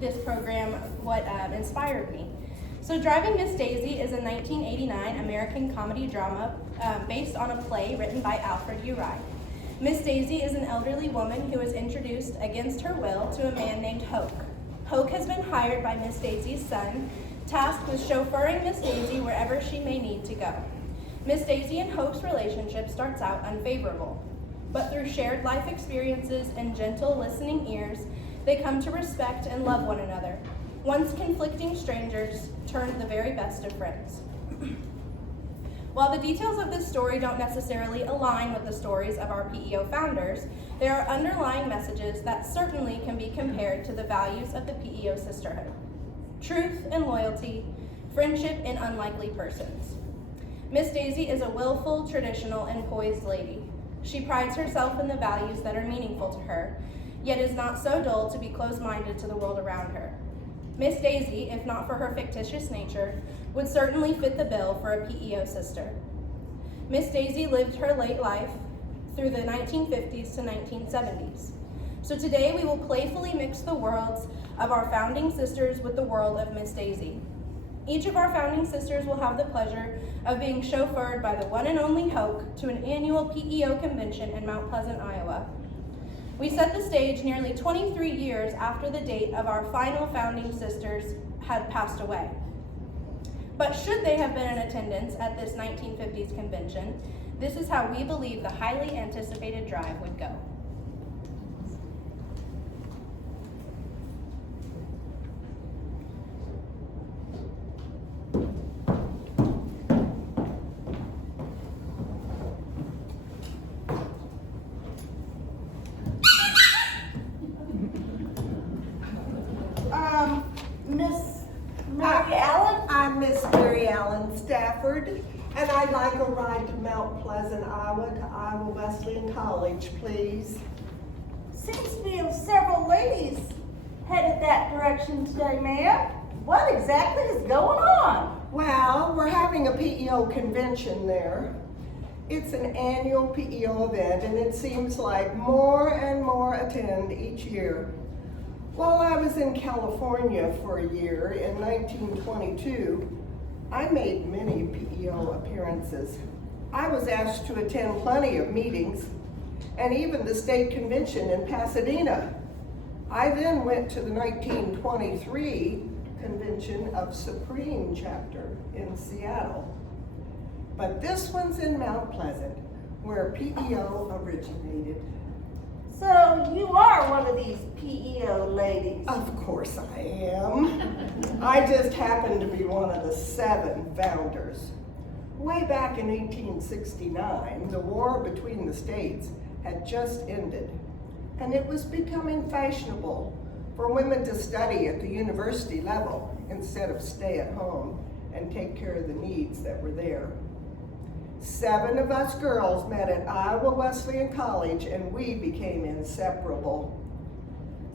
This program, what inspired me. So Driving Miss Daisy is a 1989 American comedy drama based on a play written by Alfred U. Wright. Miss Daisy is an elderly woman who is introduced against her will to a man named Hoke. Hoke has been hired by Miss Daisy's son, tasked with chauffeuring Miss Daisy wherever she may need to go. Miss Daisy and Hoke's relationship starts out unfavorable, but through shared life experiences and gentle listening ears, they come to respect and love one another. Once conflicting strangers turn the very best of friends. While the details of this story don't necessarily align with the stories of our PEO founders, there are underlying messages that certainly can be compared to the values of the PEO sisterhood: truth and loyalty, friendship in unlikely persons. Miss Daisy is a willful, traditional, and poised lady. She prides herself in the values that are meaningful to her, yet is not so dull to be closed-minded to the world around her. Miss Daisy, if not for her fictitious nature, would certainly fit the bill for a PEO sister. Miss Daisy lived her late life through the 1950s to 1970s. So today we will playfully mix the worlds of our founding sisters with the world of Miss Daisy. Each of our founding sisters will have the pleasure of being chauffeured by the one and only Hoke to an annual PEO convention in Mount Pleasant, Iowa. We set the stage nearly 23 years after the date of our final founding sisters had passed away. But should they have been in attendance at this 1950s convention, this is how we believe the highly anticipated drive would go. Miss Mary Allen? I'm Miss Mary Allen Stafford, and I'd like a ride to Mount Pleasant, Iowa, to Iowa Wesleyan College, please. Seems to be several ladies headed that direction today, ma'am. What exactly is going on? Well, we're having a PEO convention there. It's an annual PEO event, and it seems like more and more attend each year. While I was in California for a year in 1922, I made many PEO appearances. I was asked to attend plenty of meetings, and even the state convention in Pasadena. I then went to the 1923 convention of Supreme chapter in Seattle. But this one's in Mount Pleasant, where PEO originated. So you are one of these PEO ladies. Of course I am. I just happen to be one of the 7 founders. Way back in 1869, the war between the states had just ended, and it was becoming fashionable for women to study at the university level instead of stay at home and take care of the needs that were there. 7 of us girls met at Iowa Wesleyan College, and we became inseparable.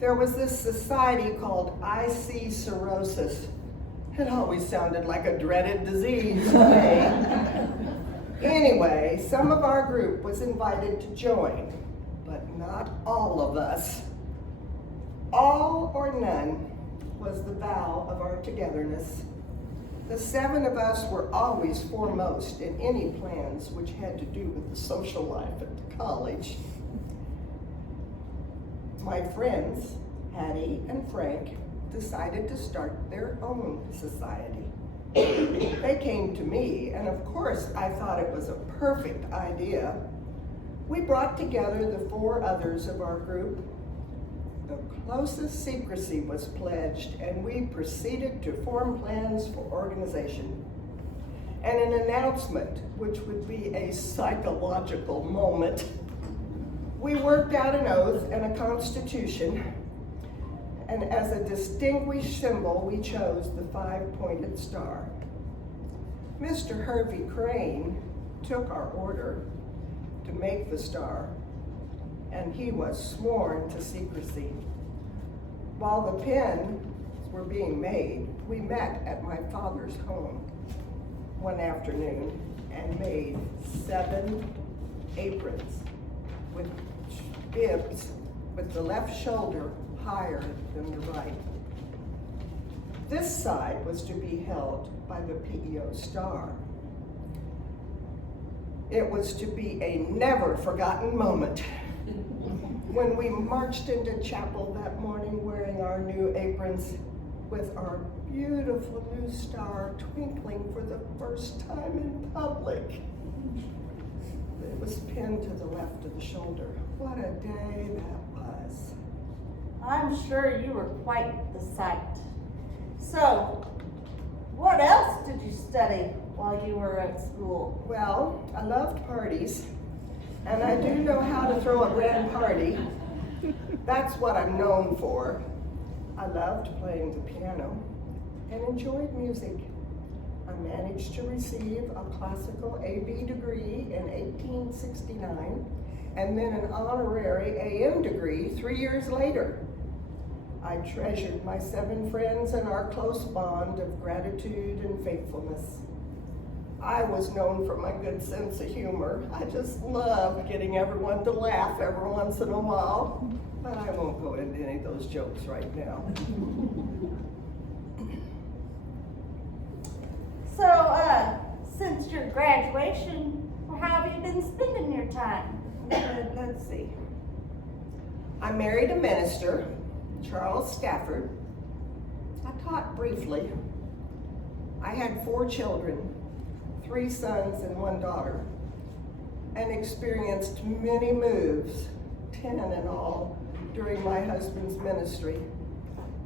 There was this society called IC cirrhosis. It always sounded like a dreaded disease to me. Anyway, some of our group was invited to join, but not all of us. All or none was the vow of our togetherness. The 7 of us were always foremost in any plans which had to do with the social life at the college. My friends, Hattie and Frank, decided to start their own society. They came to me, and of course I thought it was a perfect idea. We brought together the 4 others of our group. The closest secrecy was pledged, and we proceeded to form plans for organization. And an announcement, which would be a psychological moment. We worked out an oath and a constitution, and as a distinguished symbol, we chose the 5-pointed star. Mr. Hervey Crane took our order to make the star, and he was sworn to secrecy. While the pins were being made, we met at my father's home one afternoon and made 7 aprons with bibs with the left shoulder higher than the right. This side was to be held by the PE.O star. It was to be a never forgotten moment when we marched into chapel that morning wearing our new aprons with our beautiful new star twinkling for the first time in public. It was pinned to the left of the shoulder. What a day that was. I'm sure you were quite the sight. So, what else did you study while you were at school? Well, I loved parties, and I do know how to throw a grand party. That's what I'm known for. I loved playing the piano and enjoyed music. I managed to receive a classical A.B. degree in 1869 and then an honorary A.M. degree 3 years later. I treasured my 7 friends and our close bond of gratitude and faithfulness. I was known for my good sense of humor. I just loved getting everyone to laugh every once in a while, but I won't go into any of those jokes right now. So, since your graduation, how have you been spending your time? Let's see. I married a minister, Charles Stafford. I taught briefly. I had 4 children, 3 sons and 1 daughter, and experienced many moves, 10 in all, during my husband's ministry.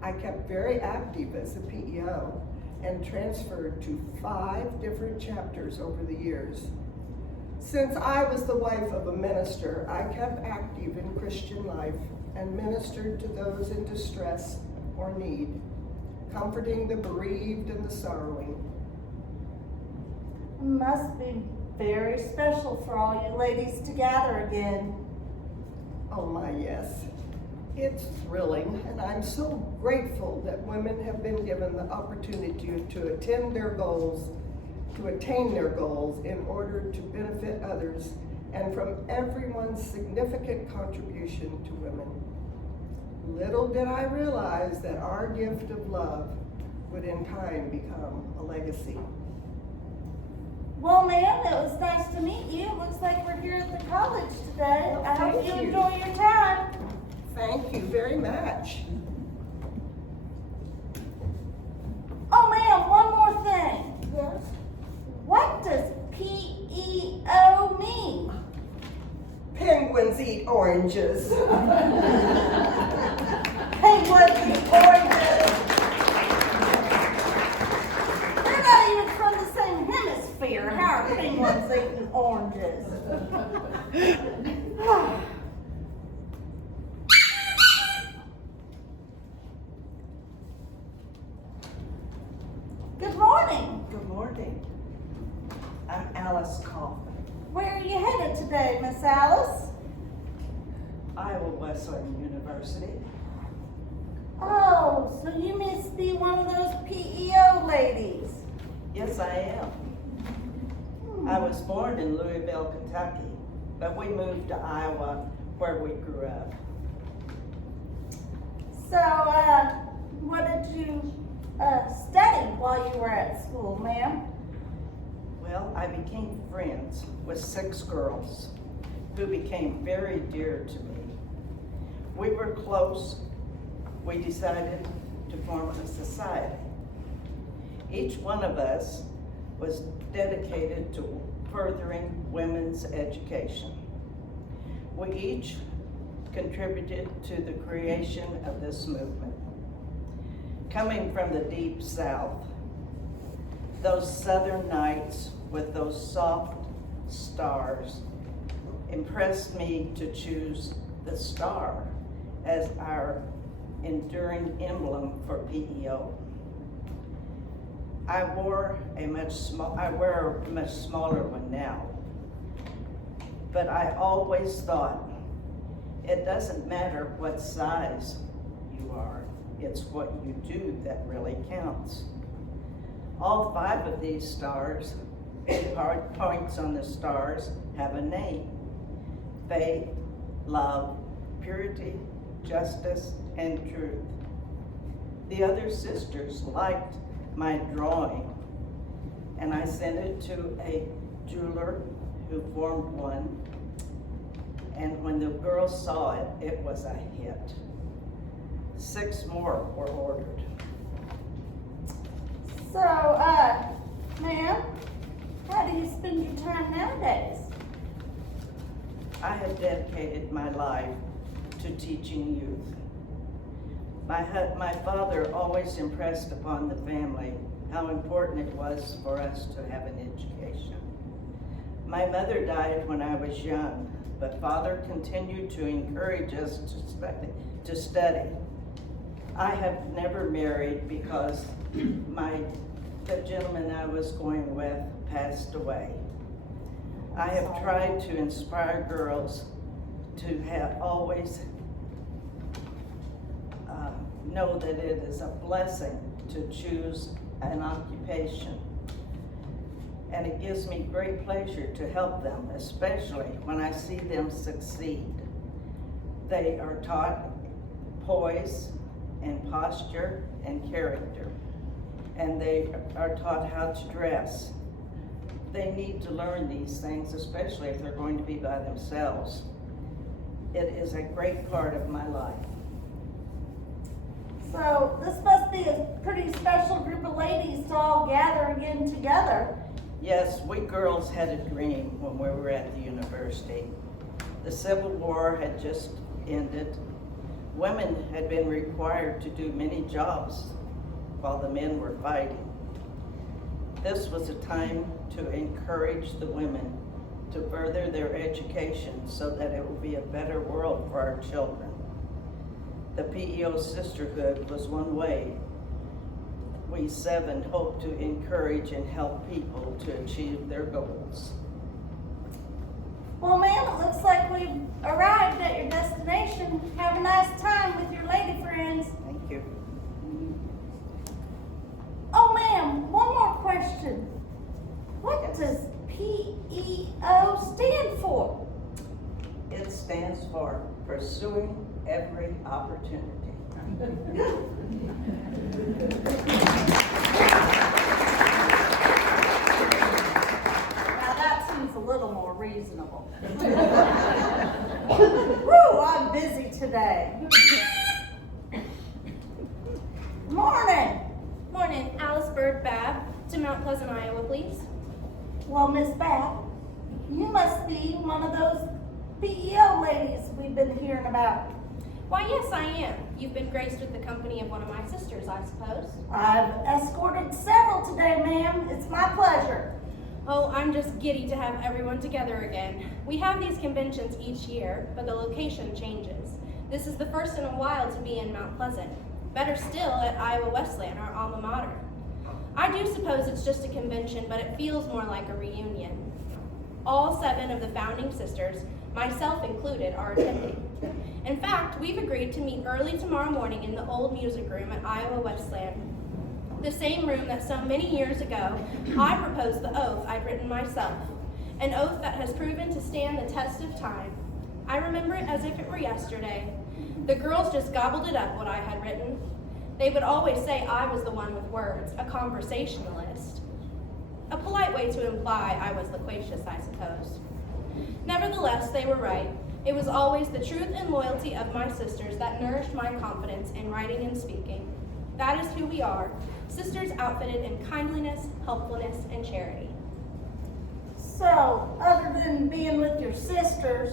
I kept very active as a PE.O and transferred to 5 different chapters over the years. Since I was the wife of a minister, I kept active in Christian life and ministered to those in distress or need, comforting the bereaved and the sorrowing. It must be very special for all you ladies to gather again. Oh my, yes. It's thrilling, and I'm so grateful that women have been given the opportunity to attain their goals in order to benefit others, and from everyone's significant contribution to women. Little did I realize that our gift of love would in time become a legacy. Well, ma'am, it was nice to meet you. It looks like we're here at the college today. Well, I hope thank you you. enjoy your time. Thank you very much. Oh, ma'am, one more thing. Yes. What does PE.O mean? Penguins eat oranges. Penguins eat oranges. They're not even from the same hemisphere. How are penguins eating oranges? Good morning. Good morning. I'm Alice Kaufman, Where are you headed today, Miss Alice? Iowa Wesleyan University. Oh, so you must be one of those PE.O ladies. Yes, I am. I was born in Louisville, Kentucky, but we moved to Iowa where we grew up. So, what did you study while you were at school, ma'am? Well, I became friends with 6 girls who became very dear to me. We were close. We decided to form a society. Each one of us was dedicated to furthering women's education. We each contributed to the creation of this movement. Coming from the deep South, those southern nights with those soft stars impressed me to choose the star as our enduring emblem for PE.O. I wear a much smaller one now, but I always thought it doesn't matter what size you are, it's what you do that really counts. All 5 of these stars, hard points on the stars, have a name: faith, love, purity, justice, and truth. The other sisters liked my drawing, and I sent it to a jeweler who formed one. And when the girls saw it, it was a hit. 6 more were ordered. So, ma'am, how do you spend your time nowadays? I have dedicated my life to teaching youth. My father always impressed upon the family how important it was for us to have an education. My mother died when I was young, but Father continued to encourage us to study. I have never married because the gentleman I was going with passed away. I have tried to inspire girls to have always know that it is a blessing to choose an occupation. And it gives me great pleasure to help them, especially when I see them succeed. They are taught poise and posture and character, and they are taught how to dress. They need to learn these things, especially if they're going to be by themselves. It is a great part of my life. So, this must be a pretty special group of ladies to all gather again together. Yes, we girls had a dream when we were at the university. The Civil War had just ended. Women had been required to do many jobs while the men were fighting. This was a time to encourage the women to further their education so that it will be a better world for our children. The PE.O sisterhood was one way we 7 hope to encourage and help people to achieve their goals. Well, ma'am, it looks like we've arrived at your destination. Have a nice time with your lady friends. Thank you. Oh, ma'am, one more question. What does PE.O stand for? It stands for Pursuing Every Opportunity. Now that seems a little more reasonable. Woo, I'm busy today. Morning. Morning, Alice Bird Babb to Mount Pleasant, Iowa, please. Well, Miss Babb, you must be one of those PE.O ladies we've been hearing about. Why, yes, I am. You've been graced with the company of one of my sisters, I suppose. I've escorted several today, ma'am. It's my pleasure. Oh, I'm just giddy to have everyone together again. We have these conventions each year, but the location changes. This is the first in a while to be in Mount Pleasant. Better still, at Iowa Wesleyan, our alma mater. I do suppose it's just a convention, but it feels more like a reunion. All 7 of the founding sisters, myself included, are attending. In fact, we've agreed to meet early tomorrow morning in the old music room at Iowa Wesleyan, the same room that so many years ago I proposed the oath I'd written myself, an oath that has proven to stand the test of time. I remember it as if it were yesterday. The girls just gobbled it up, what I had written. They would always say I was the one with words, a conversationalist. A polite way to imply I was loquacious, I suppose. Nevertheless, they were right. It was always the truth and loyalty of my sisters that nourished my confidence in writing and speaking. That is who we are, sisters outfitted in kindliness, helpfulness, and charity. So, other than being with your sisters,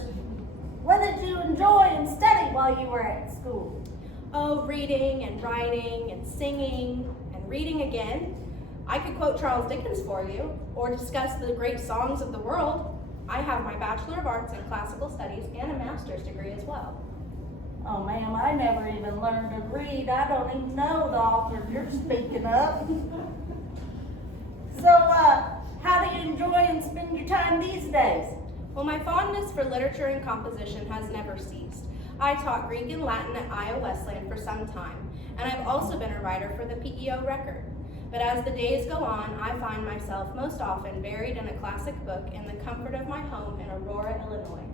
what did you enjoy and study while you were at school? Oh, reading and writing and singing and reading again. I could quote Charles Dickens for you, or discuss the great songs of the world. I have my Bachelor of Arts in Classical Studies and a master's degree as well. Oh, ma'am, I never even learned to read. I don't even know the author you're speaking of. So, how do you enjoy and spend your time these days? Well, my fondness for literature and composition has never ceased. I taught Greek and Latin at Iowa Wesleyan for some time, and I've also been a writer for the PE.O record. But as the days go on, I find myself most often buried in a classic book in the comfort of my home in Aurora, Illinois.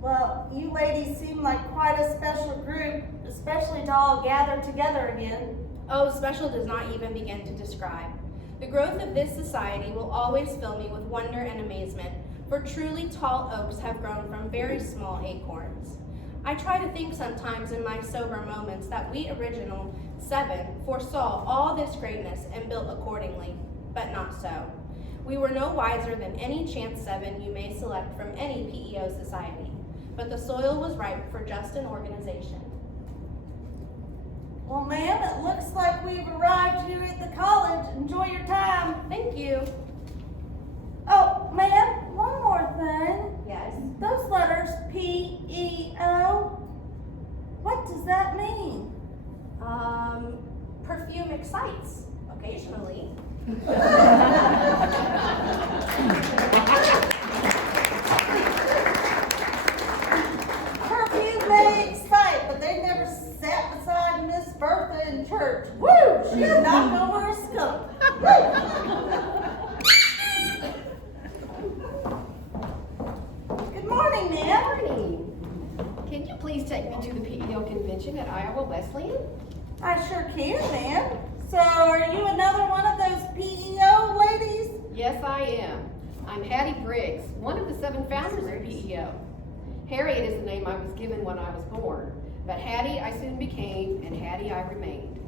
Well, you ladies seem like quite a special group, especially to all gather together again. Oh, special does not even begin to describe. The growth of this society will always fill me with wonder and amazement, for truly tall oaks have grown from very small acorns. I try to think sometimes in my sober moments that we original 7 foresaw all this greatness and built accordingly, but not so. We were no wiser than any chance 7 you may select from any PEO society, but the soil was ripe for just an organization. Well, ma'am, it looks like we've arrived here at the college. Enjoy your time. Thank you. Oh, ma'am, one more thing. Yes. Those letters P-E-O, what does that mean? Perfume excites, occasionally. Perfume may excite, but they never sat beside Miss Bertha in church. Woo! She knocked over a skunk. Good morning, ma'am. Morning. Can you please take me to the PEO convention at Iowa Wesleyan? I sure can, ma'am. So, are you another one of those PEO ladies? Yes, I am. I'm Hattie Briggs, one of the 7 founders of PEO. Harriet is the name I was given when I was born, but Hattie I soon became, and Hattie I remained.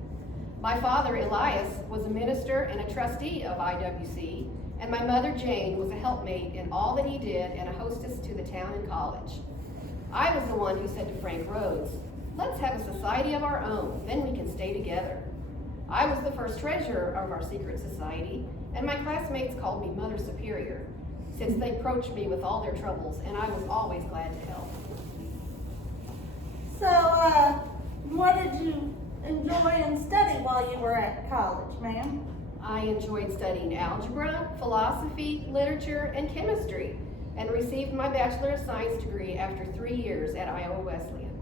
My father, Elias, was a minister and a trustee of IWC, and my mother, Jane, was a helpmate in all that he did and a hostess to the town and college. I was the one who said to Frank Rhodes, "Let's have a society of our own, then we can stay together." I was the first treasurer of our secret society, and my classmates called me Mother Superior, since they approached me with all their troubles, and I was always glad to help. So, what did you enjoy and study while you were at college, ma'am? I enjoyed studying algebra, philosophy, literature, and chemistry, and received my Bachelor of Science degree after 3 years at Iowa Wesleyan.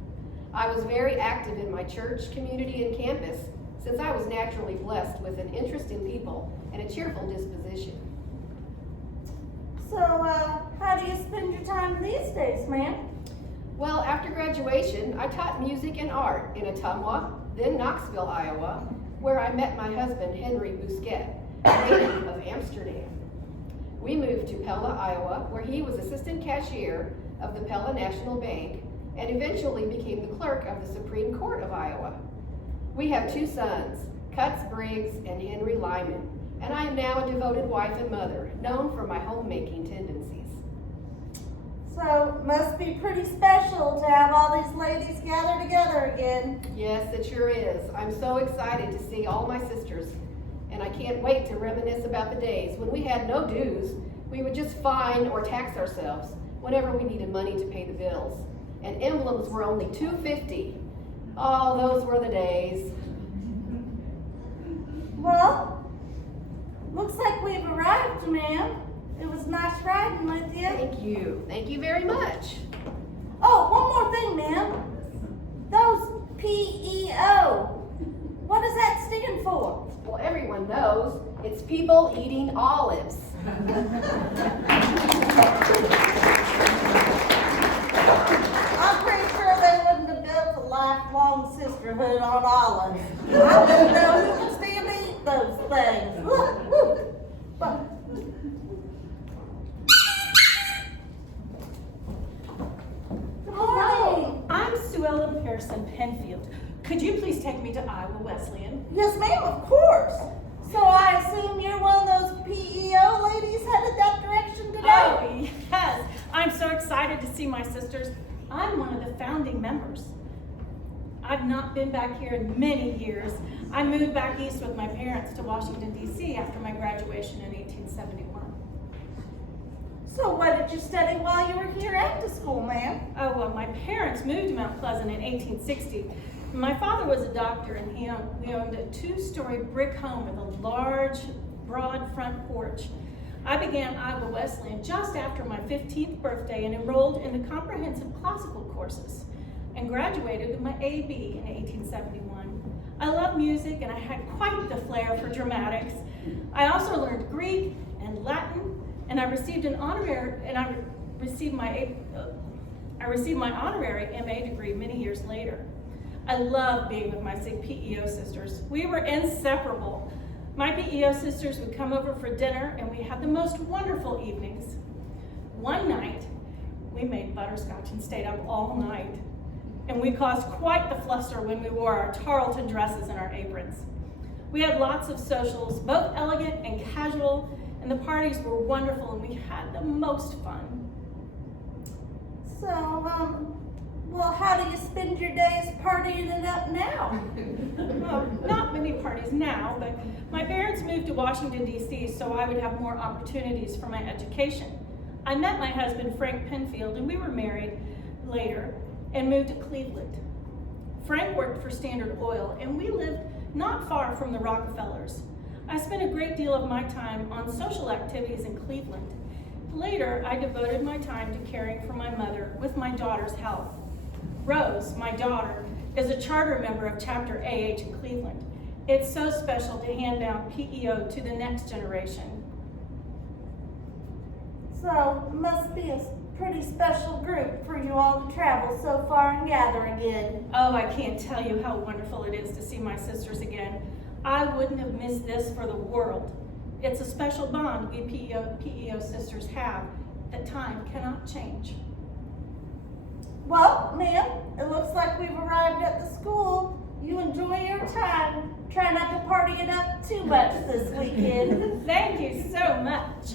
I was very active in my church, community, and campus, since I was naturally blessed with an interest in people and a cheerful disposition. So, how do you spend your time these days, ma'am? Well, after graduation, I taught music and art in Ottumwa, then Knoxville, Iowa, where I met my husband, Henry Bousquet, a native of Amsterdam. We moved to Pella, Iowa, where he was assistant cashier of the Pella National Bank and eventually became the clerk of the Supreme Court of Iowa. We have 2 sons, Cutts Briggs and Henry Lyman, and I am now a devoted wife and mother, known for my homemaking tendencies. So, must be pretty special to have all these ladies gather together again. Yes, it sure is. I'm so excited to see all my sisters, and I can't wait to reminisce about the days when we had no dues. We would just fine or tax ourselves whenever we needed money to pay the bills, and emblems were only $2.50. Oh, those were the days. Well, looks like we've arrived, ma'am. It was nice riding with you. Thank you. Thank you very much. Oh, one more thing, ma'am. Those PEO, what does that stand for? Well, everyone knows it's people eating olives. I'm pretty sure they wouldn't have built a lifelong sisterhood on olives. I don't know who can stand to eat those things. Woo, woo. But, good morning. I'm Sue Ellen Pearson Penfield. Could you please take me to Iowa Wesleyan? Yes, ma'am, of course. So I assume you're one of those PEO ladies headed that direction today? Oh, yes. I'm so excited to see my sisters. I'm one of the founding members. I've not been back here in many years. I moved back east with my parents to Washington, D.C. after my graduation in 1871. So what did you study while you were here at the school, ma'am? Oh, well, my parents moved to Mount Pleasant in 1860. My father was a doctor, and we owned a 2-story brick home with a large, broad front porch. I began Iowa Wesleyan just after my 15th birthday and enrolled in the comprehensive classical courses and graduated with my AB in 1871. I love music, and I had quite the flair for dramatics. I also learned Greek and Latin, and I received an honorary, and I received my I received my honorary MA degree many years later. I love being with my PEO sisters. We were inseparable. My PEO sisters would come over for dinner and we had the most wonderful evenings. One night, we made butterscotch and stayed up all night. And we caused quite the fluster when we wore our tarlatan dresses and our aprons. We had lots of socials, both elegant and casual, and the parties were wonderful and we had the most fun. So, well, how do you spend your days partying it up now? Well, not many parties now, but my parents moved to Washington, D.C., so I would have more opportunities for my education. I met my husband, Frank Penfield, and we were married later and moved to Cleveland. Frank worked for Standard Oil, and we lived not far from the Rockefellers. I spent a great deal of my time on social activities in Cleveland. Later, I devoted my time to caring for my mother with my daughter's health. Rose, my daughter, is a charter member of Chapter AH in Cleveland. It's so special to hand down PEO to the next generation. So, must be a pretty special group for you all to travel so far and gather again. Oh, I can't tell you how wonderful it is to see my sisters again. I wouldn't have missed this for the world. It's a special bond we PEO sisters have that time cannot change. Well, ma'am, it looks like we've arrived at the school. You enjoy your time. Try not to party it up too much this weekend. Thank you so much.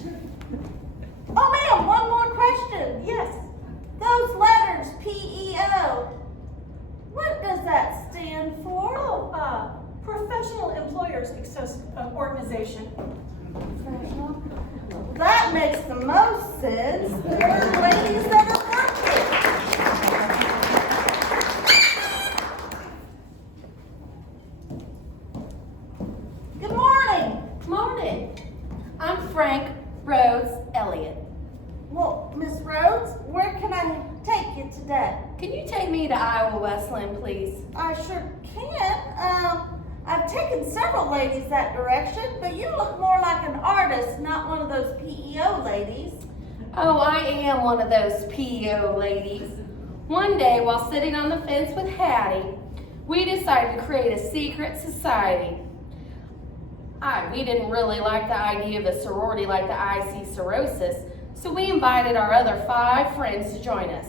Oh, ma'am, one more question. Yes. Those letters, PEO, what does that stand for? Oh, Professional Employers Organization. Professional. That makes the most sense. They're ladies that are working. Good morning. Morning. I'm Frank Rhodes Elliott. Well, Miss Rhodes, where can I take you today? Can you take me to Iowa Westland, please? I sure can. I've taken several ladies that direction, but you look more like an artist, not one of those PEO ladies. Oh, I am one of those PEO ladies. One day, while sitting on the fence with Hattie, we decided to create a secret society. We didn't really like the idea of a sorority like the IC Cirrhosis, so we invited our other 5 friends to join us.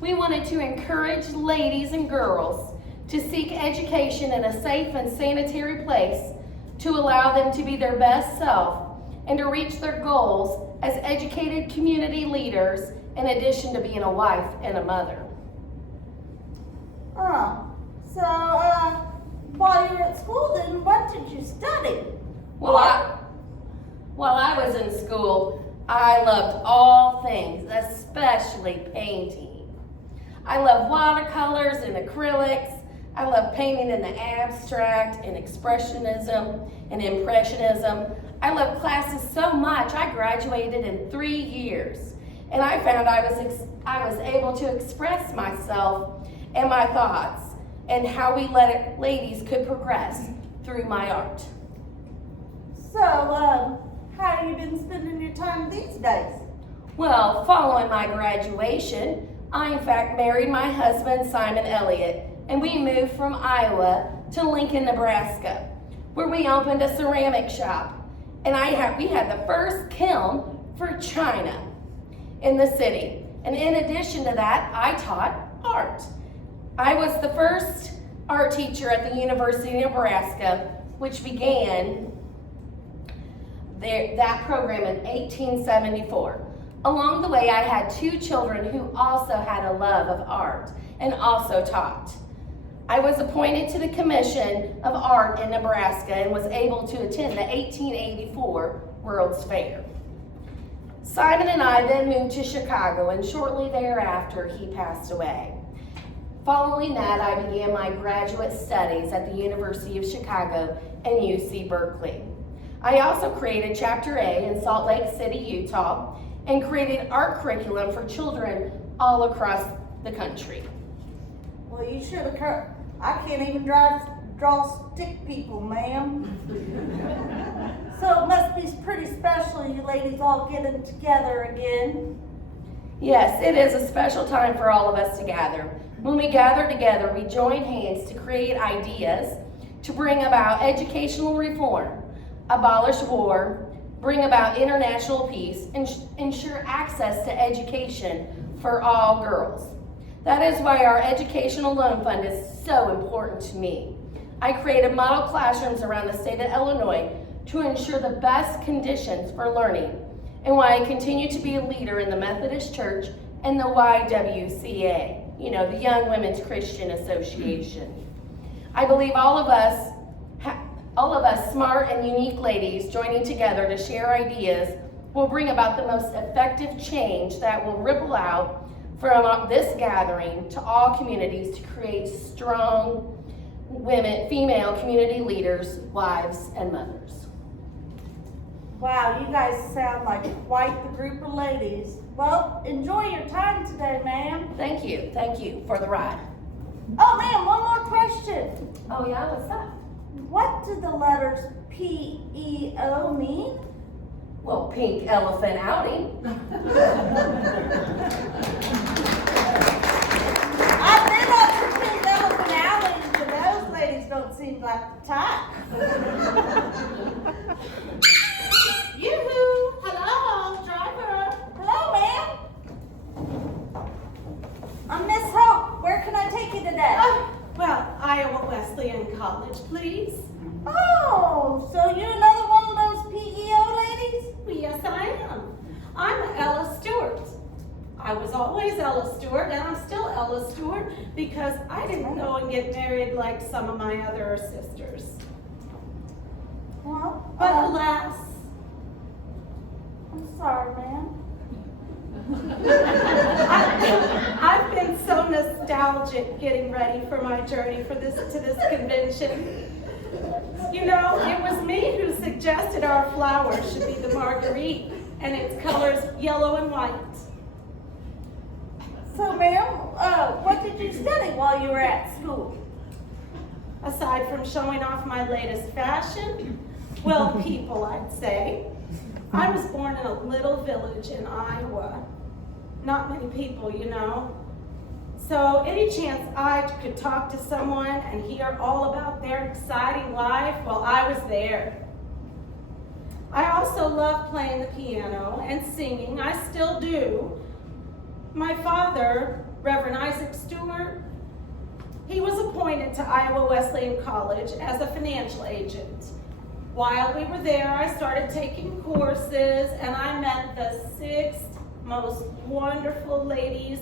We wanted to encourage ladies and girls to seek education in a safe and sanitary place to allow them to be their best self and to reach their goals as educated community leaders in addition to being a wife and a mother. So, while you were at school then, what did you study? While I was in school, I loved all things, especially painting. I love watercolors and acrylics. I love painting in the abstract and expressionism and impressionism. I love classes so much, I graduated in 3 years. And I found I was able to express myself and my thoughts and how we ladies could progress through my art. So, how have you been spending your time these days? Well, following my graduation, I in fact married my husband, Simon Elliott, and we moved from Iowa to Lincoln, Nebraska, where we opened a ceramic shop. And we had the first kiln for China in the city. And in addition to that, I taught art. I was the first art teacher at the University of Nebraska, which began that program in 1874. Along the way, I had 2 children who also had a love of art and also taught. I was appointed to the Commission of Art in Nebraska and was able to attend the 1884 World's Fair. Simon and I then moved to Chicago, and shortly thereafter, he passed away. Following that, I began my graduate studies at the University of Chicago and UC Berkeley. I also created Chapter A in Salt Lake City, Utah, and created art curriculum for children all across the country. Well, you should have. I can't even draw stick people, ma'am. So it must be pretty special, you ladies all getting together again. Yes, it is a special time for all of us to gather. When we gather together, we join hands to create ideas to bring about educational reform, abolish war, bring about international peace, and ensure access to education for all girls. That is why our educational loan fund is so important to me. I created model classrooms around the state of Illinois to ensure the best conditions for learning, and why I continue to be a leader in the Methodist Church and the YWCA, the Young Women's Christian Association. I believe all of us smart and unique ladies joining together to share ideas will bring about the most effective change that will ripple out from this gathering to all communities to create strong female community leaders, wives, and mothers. Wow, you guys sound like quite the group of ladies. Well, enjoy your time today, ma'am. Thank you for the ride. Oh, ma'am, one more question. Oh yeah, what's up? What do the letters PEO mean? Well, pink elephant outing. I've been up to Pink Elephant Alley, but those ladies don't seem like the type. Yoo-hoo! Hello, driver. Hello, ma'am. I'm Miss Hope. Where can I take you today? Well, Iowa Wesleyan College, please. Oh, so you're another one of those PEO ladies? Yes, I am. I'm Ella Stewart. I was always Ella Stewart, and I'm still Ella Stewart because I didn't go and get married like some of my other sisters. Well, But alas, I'm sorry, ma'am. I've been so nostalgic getting ready for my journey to this convention. It was me who suggested our flower should be the marguerite and its colors yellow and white. So, ma'am, what did you study while you were at school? Aside from showing off my latest fashion, well, people, I'd say. I was born in a little village in Iowa. Not many people, So any chance I could talk to someone and hear all about their exciting life, well, I was there. I also love playing the piano and singing. I still do. My father, Reverend Isaac Stewart, he was appointed to Iowa Wesleyan College as a financial agent. While we were there, I started taking courses, and I met the 6 most wonderful ladies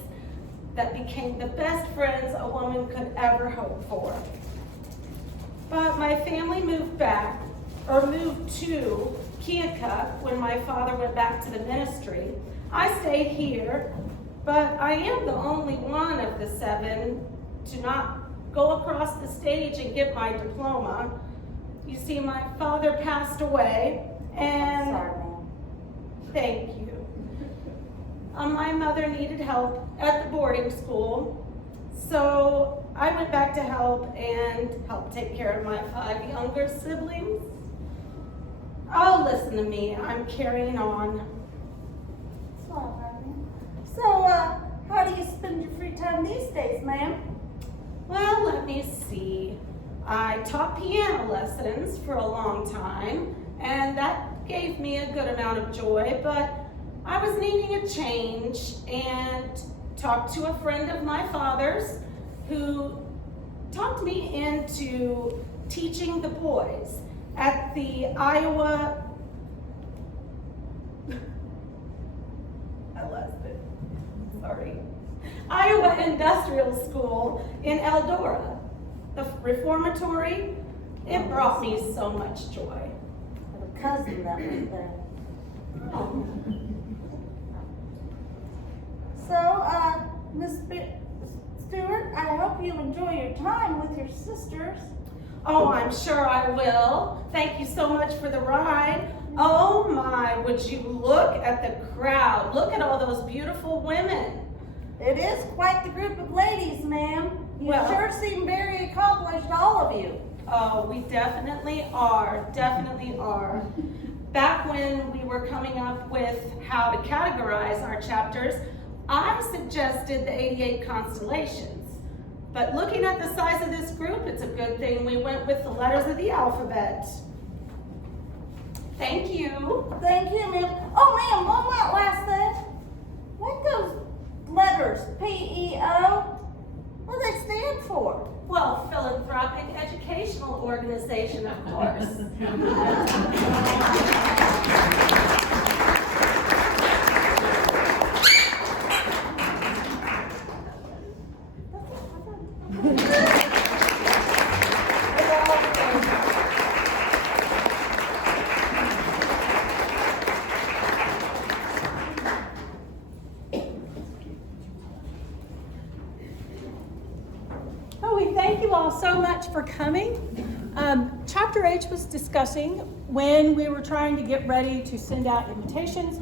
that became the best friends a woman could ever hope for. But my family moved to Keokuk when my father went back to the ministry. I stayed here, but I am the only one of the 7 to not go across the stage and get my diploma. You see, my father passed away, and Sorry, ma'am. thank you. My mother needed help at the boarding school, so I went back to help take care of my 5 younger siblings. Oh, listen to me, I'm carrying on. So, how do you spend your free time these days, ma'am? Well, let me see. I taught piano lessons for a long time, and that gave me a good amount of joy, but I was needing a change and talked to a friend of my father's who talked me into teaching the boys at the Iowa Industrial School in Eldora, the reformatory. It brought me so much joy. I have a cousin that went there. So, Miss Stewart, I hope you enjoy your time with your sisters. Oh, I'm sure I will. Thank you so much for the ride. Oh my, would you look at the crowd. Look at all those beautiful women. It is quite the group of ladies, ma'am. You sure seem very accomplished, all of you. Oh, we definitely are, Back when we were coming up with how to categorize our chapters, I suggested the 88 constellations, but looking at the size of this group, it's a good thing we went with the letters of the alphabet. Thank you. Thank you, ma'am. Oh, ma'am, one more last thing. What those letters, PEO, what do they stand for? Well, Philanthropic Educational Organization, of course. Oh, we thank you all so much for coming. Chapter H was discussing when we were trying to get ready to send out invitations.